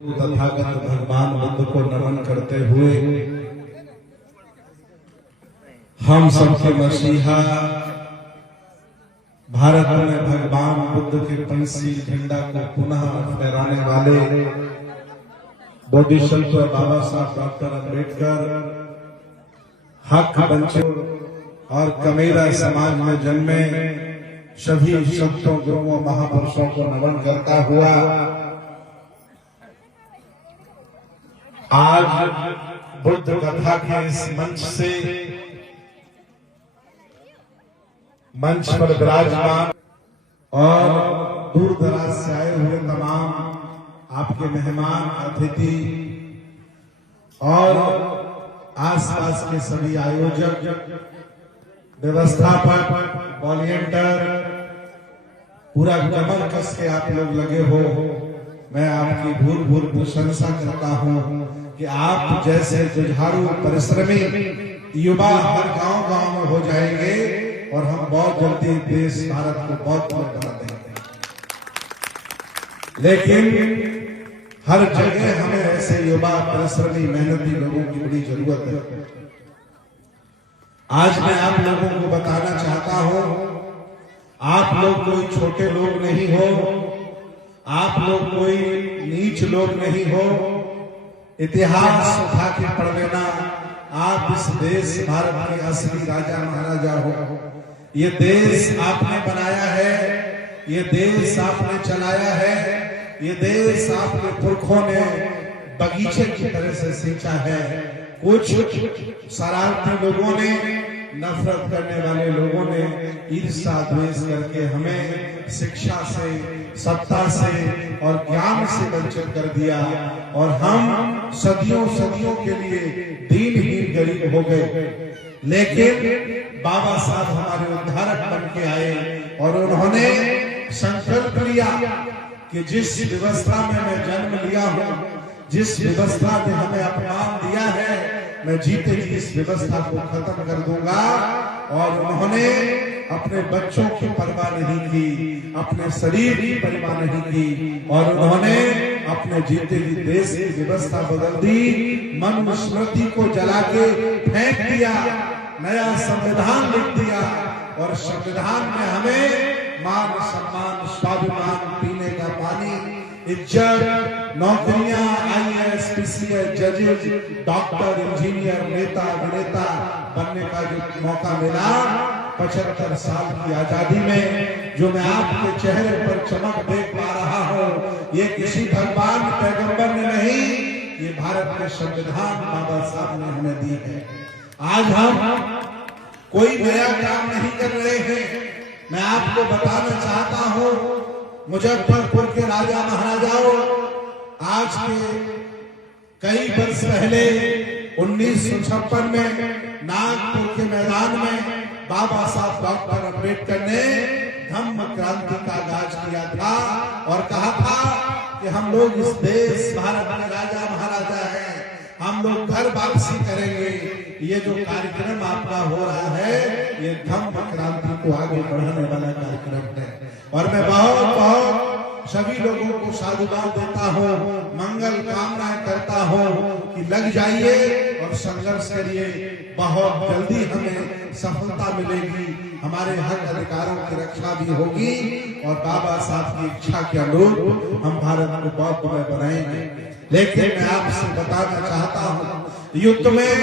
तथागत भगवान बुद्ध को नमन करते हुए हम सबके मसीहा भारत में भगवान बुद्ध के पंचशील झंडा को पुनः फहराने वाले बोधिसत्व बाबा साहब डॉक्टर अम्बेडकर हक बंचों और कमेरा समाज में जन्मे सभी संतों गुरुओं महापुरुषों को नमन करता हुआ आज बुद्ध कथा के इस मंच पर विराजमान और दूर दराज से आए हुए तमाम आपके मेहमान अतिथि और आसपास के सभी आयोजक व्यवस्थापक वॉलंटियर पूरा कमर कस के आप लोग लगे हो। मैं आपकी भूल प्रशंसा करता हूं कि आप जैसे जुझारू परिश्रमी युवा हर गांव में हो जाएंगे और हम बहुत जल्दी देश भारत को बहुत बड़ा बना देंगे। लेकिन हर जगह हमें ऐसे युवा परिश्रमी मेहनती लोगों की बड़ी जरूरत है। आज मैं आप लोगों को बताना चाहता हूं, आप लोग कोई छोटे लोग नहीं हो, आप लोग कोई नीच लोग नहीं हो। इतिहास उठा के पढ़ लेना, आप इस देश भारत के असली राजा महाराजा हो। ये देश आपने बनाया है, ये देश आपने चलाया है, ये देश आपके पुरखों ने बगीचे की तरह से सींचा है। कुछ शरारती लोगों ने, नफरत करने वाले लोगों ने ईर्ष्या द्वेष करके हमें शिक्षा से, सत्ता से और ज्ञान से वंचित कर दिया और हम सदियों के लिए दीनहीन गरीब हो गए। लेकिन बाबा साहब हमारे उद्धारक बन के आए और उन्होंने संकल्प लिया कि जिस व्यवस्था में मैं जन्म लिया हूं, जिस व्यवस्था ने हमें अपमान दिया है, मैं जीते जी इस व्यवस्था को खत्म कर दूंगा। और उन्होंने अपने बच्चों की परवाह नहीं की, अपने शरीर की परवाह नहीं की और उन्होंने अपने जीते जी देश की व्यवस्था बदल दी। मनुस्मृति को जला के फेंक दिया, नया संविधान लिख दिया और संविधान में हमें मान सम्मान, स्वाभिमान, पीने का पानी, इज्जत, नौकरियां, IAS, PCS, जजेस, डॉक्टर, इंजीनियर, नेता, अभिनेता बनने का जो मौका मिला 75 साल की आजादी में, जो मैं आपके चेहरे पर चमक देख पा रहा हूं, ये किसी भगवान पैगंबर ने नहीं, ये भारत के संविधान बाबा साहब ने हमें दी है। आज हम कोई नया काम नहीं कर रहे हैं। मैं आपको बताना चाहता हूं, मुजफ्फरपुर के राजा महाराजाओं आज के कई वर्ष पहले 1956 में नागपुर के मैदान में बाबा साहब डॉक्टर अम्बेडकर ने धम्म क्रांति का आगाज किया था और कहा था कि हम लोग इस देश भारत के राजा महाराजा हैं, हम लोग घर वापसी करेंगे। ये जो कार्यक्रम आपका हो रहा है, ये धम्म क्रांति को आगे बढ़ाने वाला कार्यक्रम है और मैं बहुत सभी लोगों को साधुवाद देता हूँ, मंगल कामनाएं करता हूँ कि लग जाइए और संघर्ष करिए। बहुत जल्दी हमें सफलता मिलेगी, हमारे हक अधिकारों की रक्षा भी होगी और बाबा साहब की इच्छा के अनुरूप हम भारत को बहुत बड़ा बनाएंगे। लेकिन मैं आपसे बताना चाहता हूँ, युद्ध में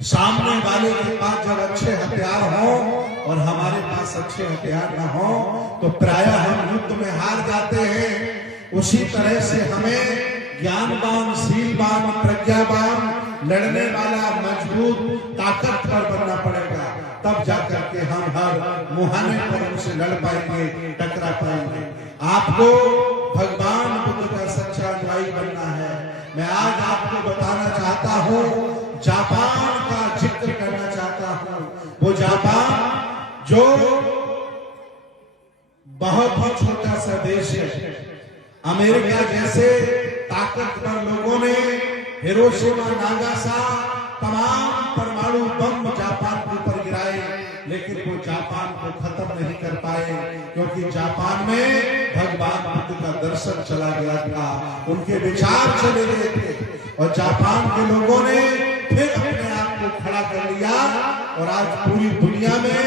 सामने वाले के पास जब अच्छे हथियार हों और हमारे पास अच्छे हथियार न हो तो प्रायः हम युद्ध में हार जाते हैं। उसी तरह से हमें ज्ञानवान, शीलवान, प्रज्ञावान, लड़ने वाला, मजबूत, ताकतवर बनना पड़ेगा, तब जाकर के हम हर मुहाने पर उनसे लड़ पाएंगे, टकरा पाएंगे। आपको भगवान बुद्ध का सच्चा अनुयायी बनना है। मैं आज आपको बताना चाहता हूँ, जापान का जिक्र करना चाहता हूँ। वो जापान जो बहुत ही छोटा सा देश है, अमेरिका जैसे ताकतवर लोगों ने हिरोशिमा, नागासाकी तमाम परमाणु बम जापान के ऊपर गिराए, लेकिन वो जापान को को खत्म नहीं कर पाए, क्योंकि जापान में भगवान बुद्ध का दर्शन चला गया था, उनके विचार चले गए थे और जापान के लोगों ने फिर अपने आप को खड़ा कर लिया और आज पूरी दुनिया में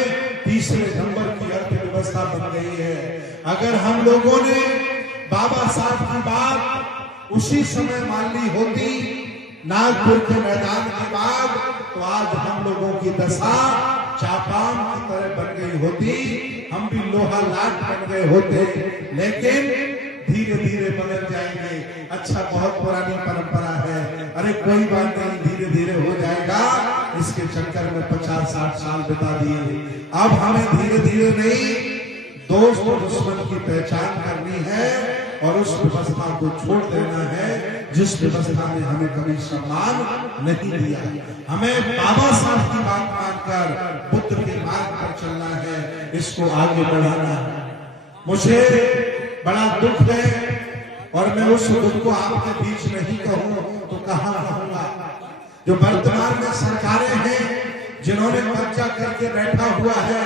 तीसरे नंबर की अर्थव्यवस्था बन गई है। अगर हम लोगों ने बाबा साहब की बात उसी समय मान ली होती, नागपुर के मैदान के बाद, तो आज हम लोगों की दशा जापान की तरह बन गई होती, हम भी लोहा लाट बन गए होते। लेकिन धीरे धीरे बदल जाएंगे। अच्छा, बहुत पुरानी परंपरा है, अरे कोई बात नहीं, धीरे धीरे हो जाएगा। इसके चक्कर में 50-60 साल बिता दिए। अब हमें धीरे धीरे नहीं, दोस्त और दुश्मन की पहचान करनी है और उस व्यवस्था को छोड़ देना है जिस व्यवस्था ने हमें कभी सम्मान नहीं दिया। हमें बाबा साहब की बात मानकर बुद्ध के मार्ग पर चलना है, इसको आगे बढ़ाना है। मुझे बड़ा दुख है और मैं उस दुख को आपके बीच नहीं कहूं तो कहां रहूंगा। जो वर्तमान में सरकारें हैं जिन्होंने कब्जा करके बैठा हुआ है,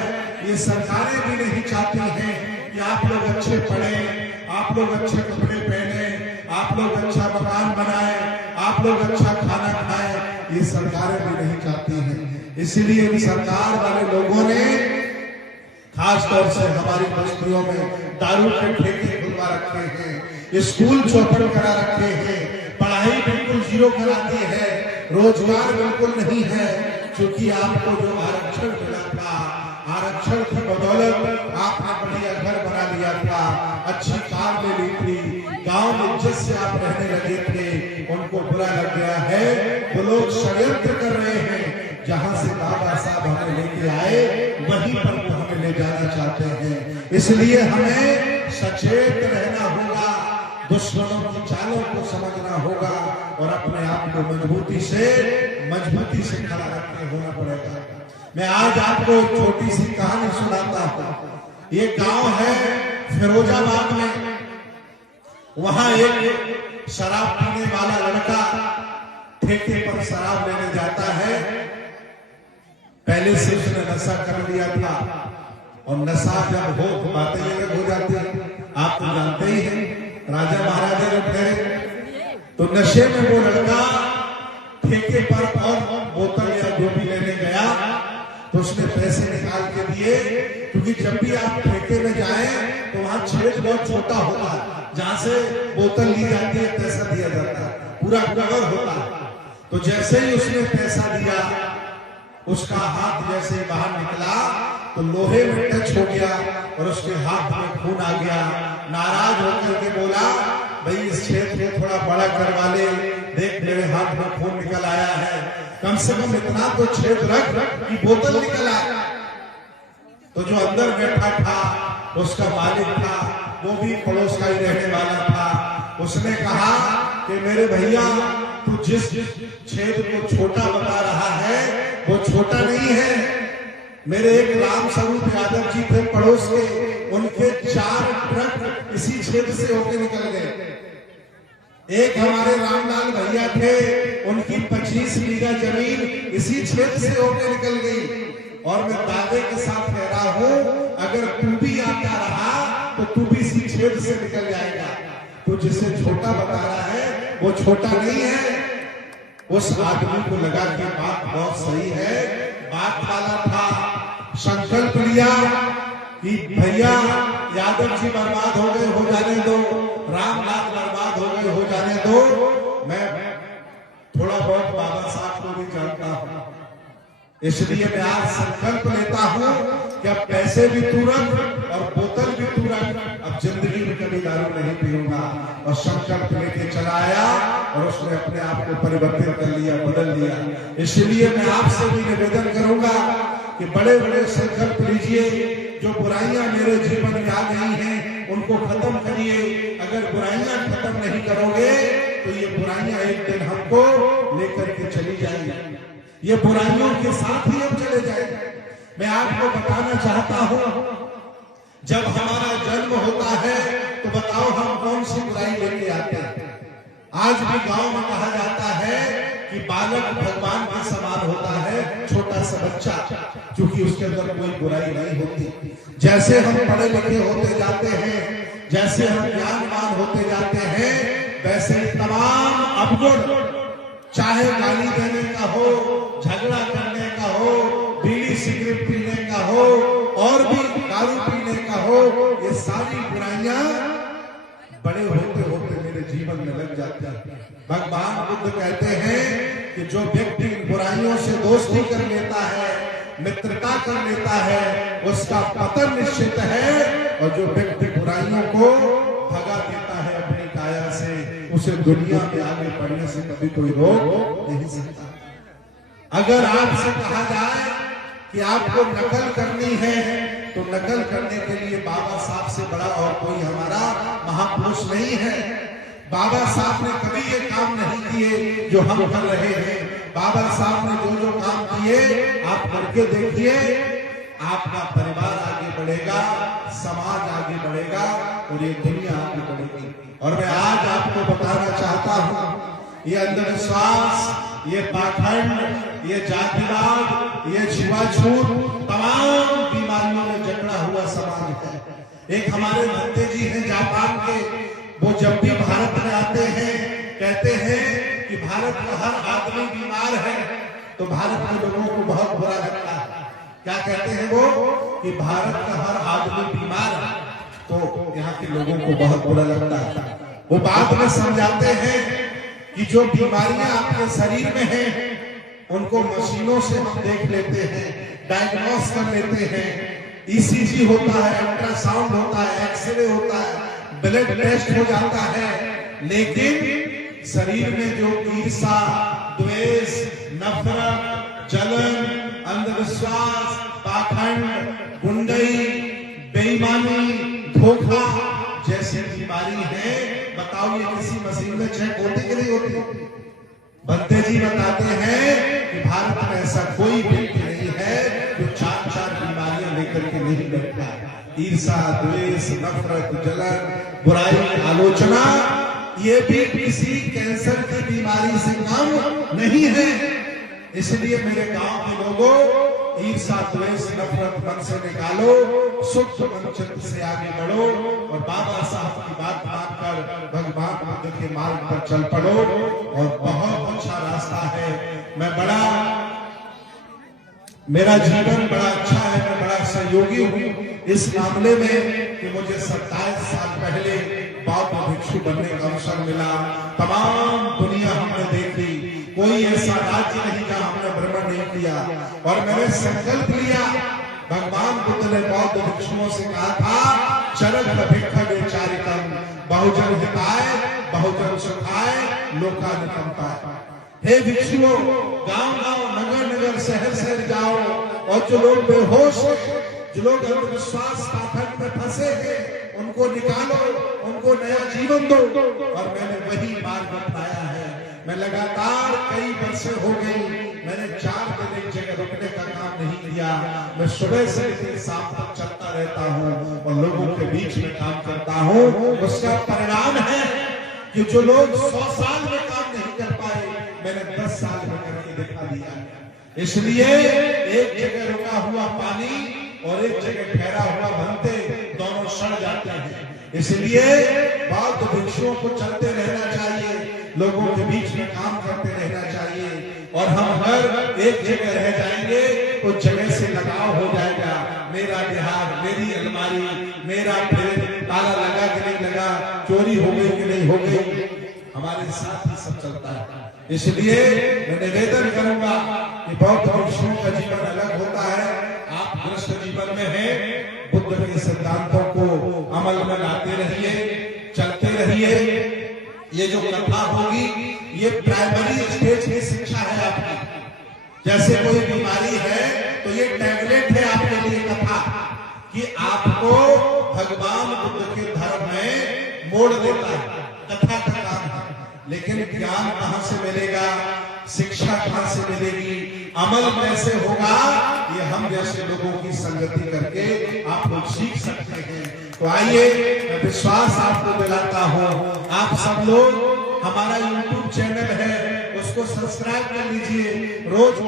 ये सरकारें भी नहीं चाहती हैं कि आप लोग अच्छे पढ़े, आप लोग अच्छे कपड़े पहने, आप लोग अच्छा मकान बनाए, आप लोग अच्छा खाना खाएं। ये सरकारें भी नहीं चाहती हैं। इसीलिए इन सरकार वाले लोगों ने खास तौर से हमारी बस्तियों में दारू के ठेके खुलवा रखे हैं, स्कूल चौपट करा रखे हैं, पढ़ाई बिल्कुल जीरो करा दी है, रोजगार बिल्कुल नहीं है। क्योंकि आपको जो आरक्षण मिला था, आरक्षण की बदौलत आपने बढ़िया घर बना लिया था, अच्छी कार ले ली थी, गांव में इज्जत से आप रहने लगे थे, उनको बुरा लग गया है। वो लोग षड्यंत्र कर रहे हैं, जहां से बाबा साहब हमें लेके आए वहीं पर वो हमें ले जाना चाहते हैं। इसलिए हमें सचेत रहना होगा, दुश्मनों की चालों को समझना होगा और अपने आप को मजबूती से खड़ा रखने होना पड़ेगा। मैं आज आपको एक छोटी सी कहानी सुनाता हूँ। ये गांव है फिरोजाबाद में, वहां एक शराब पीने वाला लड़का ठेके पर शराब लेने जाता है। पहले से उसने नशा कर लिया था और नशा जब हो तो बातें अलग हो जाती है, आप तो जानते ही हैं। राजा महाराजा जब ठहरे तो नशे में वो लड़का ठेके पर और बोतल या जो भी लेने गया तो उसने पैसे निकाल के दिए, क्योंकि जब भी आप ठेके में जाएं तो वहां छेद बहुत छोटा होता है, जहां से बोतल ली जाती है पैसा दिया जाता है, पूरा कवर होता है। तो जैसे ही उसने पैसा दिया, उसका हाथ जैसे बाहर निकला तो लोहे में टच हो गया और उसके हाथ में खून आ गया। नाराज होकर के बोला, भाई इस छेद को थोड़ा बड़ा करवा ले, देख मेरे हाथ में खून निकल आया है, कम से कम इतना तो छेद रख कि बोतल निकल आए। तो जो अंदर बैठा था उसका मालिक था, वो भी पड़ोस का ही रहने वाला था। उसने कहा कि मेरे भैया, तू जिस छेद को छोटा बता रहा है वो छोटा नहीं है। मेरे एक राम स्वरूप यादव जी थे पड़ोस के, उनके 4 ट्रक इसी छेद से होके निकल गए। एक हमारे रामलाल भैया थे, उनकी 25 बीघा जमीन इसी छेद से होके निकल गई। और मैं दावे के साथ कह रहा हूं, अगर तू भी आता रहा तो तू भी इसी छेद से निकल जाएगा। तो जिसे छोटा बता रहा है वो छोटा नहीं है। उस आदमी को लगा कि बात बहुत सही है, बात वाला था, संकल्प लिया कि भैया यादव जी बर्बाद हो गए, हो जाने दो, रामलाल बर्बाद हो गए, हो जाने दो, मैं थोड़ा बहुत बाबा साहब को भी जानता हूं, इसलिए मैं आज संकल्प लेता हूं कि अब पैसे भी तुरंत और बोतल भी तुरंत, अब जिंदगी में कभी दारू नहीं पीऊंगा। और संकल्प लेके चला आया और उसने अपने आप को परिवर्तित कर लिया, बदल लिया। इसलिए मैं आपसे भी निवेदन करूंगा कि बड़े बड़े संकल्प लीजिए। जो बुराइयां मेरे जीवन में आ गई हैं उनको खत्म करिए। अगर बुराइयां खत्म नहीं करोगे तो ये बुराइयां एक दिन हमको लेकर के चली जाएंगी, ये बुराइयों के साथ ही हम चले जाएंगे। मैं आपको बताना चाहता हूं, जब हमारा जन्म होता है तो बताओ हम कौन सी बुराई लेके आते हैं। आज भी गांव में कहा जाता है कि कि बालक भगवान के समान होता है, छोटा सा बच्चा, क्योंकि उसके अंदर कोई बुराई नहीं होती। जैसे हम पढ़े लिखे होते जाते हैं, जैसे हम ज्ञानवान होते जाते हैं, वैसे तमाम अवगुण, चाहे गाली देने का हो, झगड़ा करने का हो, बीड़ी सिगरेट पीने का हो, और भी दारू पीने का हो, ये सारी बुराइयां बड़े होते होते मेरे जीवन में लग जाती है। भगवान बुद्ध कहते हैं कि जो व्यक्ति बुराइयों से दोस्ती कर लेता है, मित्रता कर लेता है, उसका पतन निश्चित है, और जो व्यक्ति बुराइयों को भगा देता है अपनी काया से, उसे दुनिया में आगे बढ़ने से कभी कोई रोक नहीं सकता। अगर आपसे कहा जाए कि आपको नकल करनी है, तो नकल करने के लिए बाबा साहब से बड़ा और कोई हमारा महापुरुष नहीं है। बाबा साहब ने कभी ये काम नहीं किए जो हम कर रहे हैं। बाबा साहब ने जो जो काम किए आप करके देखिए, आपका परिवार आगे बढ़ेगा, समाज आगे बढ़ेगा, और ये दुनिया आगे बढ़ेगी। और मैं आज आपको बताना चाहता हूं, ये अंधविश्वास, ये पाखंड, ये जातिवाद, ये छुआछूत, तमाम बीमारियों में जकड़ा हुआ समाज है। एक हमारे भंते जी हैं जापान के, वो जब भी भारत में आते हैं कहते हैं कि भारत का हर आदमी बीमार है, तो भारत के लोगों को बहुत बुरा लगता है। क्या कहते हैं वो कि भारत का हर आदमी बीमार है, तो यहाँ के लोगों को बहुत बुरा लगता है। वो बाद में समझाते हैं कि जो बीमारियां आपके शरीर में हैं, उनको मशीनों से हम देख लेते हैं, डायग्नोस कर लेते हैं, ईसीजी होता है, अल्ट्रासाउंड होता है, एक्सरे होता है, ब्लड टेस्ट हो जाता है, लेकिन शरीर में जो ईर्षा, द्वेष, नफरत, जलन, अंधविश्वास, पाखंड, गुंडई, बेईमानी, धोखा जैसी बीमारी है, बताओ ये किसी मशीन में चेक होती कि नहीं होती? बंते जी बताते हैं कि भारत में ऐसा कोई व्यक्ति नहीं है जो 4 बीमारियां लेकर के नहीं बैठता। ईर्षा, द्वेष, नफरत, जलन, बुराई, आलोचना, ये भी किसी कैंसर की बीमारी से कम नहीं है। इसलिए मेरे गांव के लोगों, ईर्षा, द्वेष, नफरत मन से निकालो, शुद्ध मन चित्त से आगे बढ़ो, और बाबा साहब की बात मानकर भगवान बुद्ध के मार्ग पर चल पड़ो, और बहुत अच्छा रास्ता है। मेरा जीवन बड़ा अच्छा है, मैं बड़ा सहयोगी हूँ इस मामले में कि मुझे 27 साल पहले बौद्ध भिक्षु बनने का अवसर मिला। तमाम दुनिया हमने देखी, कोई ऐसा राज्य नहीं जहां हमने भ्रमण नहीं किया, और मैंने संकल्प लिया। भगवान बुद्ध ने बौद्ध भिक्षुओं से कहा था, चरक भिक्षवे चारितम बहुजन हिताय बहुजन सुखाय लोकानुकंपाय। हे भिक्षुओं, गांव-गांव, नगर-नगर, शहर-शहर जाओ, और जो लोग बेहोश, जो लोग अंधविश्वास पाखंड में फंसे हैं, उनको निकालो, उनको नया जीवन दो। और मैंने वही मार्ग अपनाया है। मैं लगातार कई वर्षे हो गई, मैंने 4 दिन एक जगह रुकने का काम नहीं किया। मैं सुबह से लेकर शाम तक चलता रहता हूँ और लोगों के बीच में काम करता हूँ। उसका परिणाम है कि जो लोग 100 साल में काम नहीं कर पाए, मैंने 10 साल में करके दिखा दिया। इसलिए एक जगह रुका हुआ पानी और एक जगह ठहरा हुआ भंते दोनों सड़ जाते हैं। इसलिए बौद्ध भिक्षुओं को चलते रहना चाहिए, लोगों के बीच में काम करते रहना चाहिए। और हम अगर एक जगह रह जाएंगे तो जगह से लगाव हो जाएगा। मेरा बिहार, मेरी अलमारी, मेरा फिर ताला लगा कि नहीं लगा, चोरी हो गई कि नहीं हो गई, हमारे साथ ही सब चलता है। इसलिए मैं निवेदन करूंगा कि बौद्ध भिक्षुओं का जीवन अलग होता है। आप गृहस्थ जीवन में हैं, बुद्ध के सिद्धांतों को अमल में लाते रहिए, चलते रहिए। ये जो कथा होगी, ये प्राइमरी स्टेज की शिक्षा है आपकी। जैसे कोई बीमारी है तो ये टैबलेट है आपके लिए कथा, कि आपको भगवान बुद्ध के धर्म में मोड़ देता है। कथा का काम है, लेकिन ज्ञान कहां से मिलेगा, शिक्षा कहां से मिलेगी, अमल कैसे होगा, ये हम जैसे लोगों की संगति करके आप लोग सीख सकते हैं। तो आइए, मैं विश्वास आपको दिलाता हूं, आप सब लोग, हमारा YouTube चैनल है, उसको सब्सक्राइब कर लीजिए। रोज